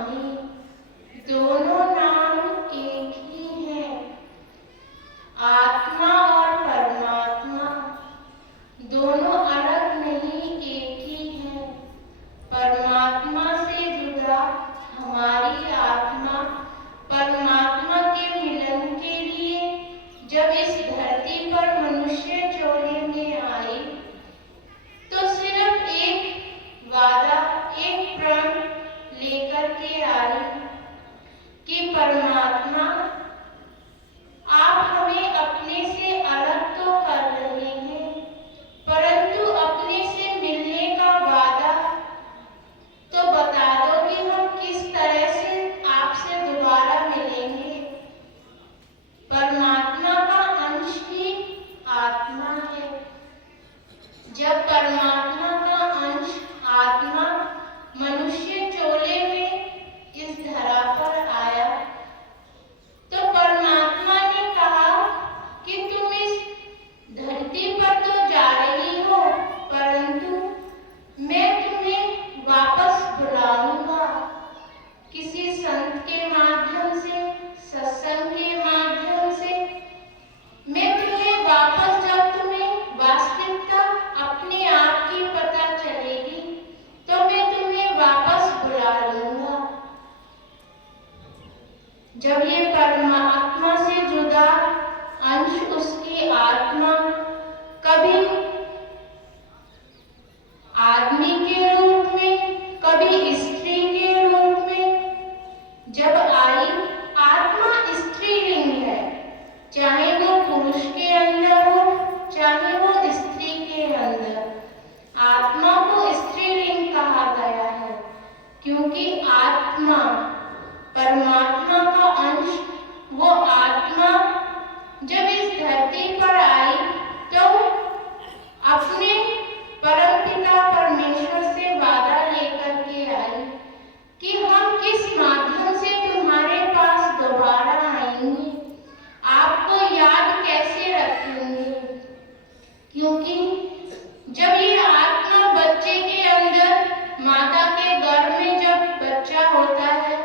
स्वामी, दोनों नाम एक ही हैं। आत्मा और परमात्मा दोनों अलग नहीं, एक ही हैं। परमात्मा से जुड़ा हमारी आत्मा परमात्मा के मिलन के लिए जब इस धरती पर मनुष्य चोले में आई, तो सिर्फ एक वादा, एक प्रण लेकर के आई कि परमात्मा, आप हमें अपने से अलग तो कर रहे हैं, परंतु अपने से मिलने का वादा तो बता दो कि हम किस तरह से आपसे दोबारा मिलेंगे। परमात्मा का अंश ही आत्मा है। जब परमात्मा का अंश आत्मा मनुष्य चोले में इस धरा पर आया, तो परमात्मा ने कहा कि तुम इस धरती पर तो जा रही हो, परंतु मैं तुम्हें वापस बुलाऊंगा। किसी संत के माध्यम से, सत्संग के माध्यम से मैं तुम्हें वापस, जब तुम्हें वास्तविकता अपने आप की पता चलेगी, तो मैं तुम्हें वापस बुला लूंगा। जब ये परमात्मा से जुदा अंश, उसकी आत्मा कभी आदमी के रूप में, कभी स्त्री के रूप में जब आई, आत्मा स्त्रीलिंग है, चाहे वो पुरुष के अंदर हो, चाहे वो स्त्री के अंदर। आत्मा को स्त्रीलिंग कहा गया है क्योंकि आत्मा परमात्मा का अंश, वो आत्मा जब इस धरती पर आई तो अपने परमपिता परमेश्वर से वादा लेकर के आई कि हम किस माध्यम से तुम्हारे पास दोबारा आएंगे, आपको याद कैसे रखेंगे। क्योंकि जब ये आत्मा बच्चे के अंदर, माता के गर्भ में जब बच्चा होता है,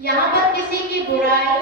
यहाँ पर किसी की बुराई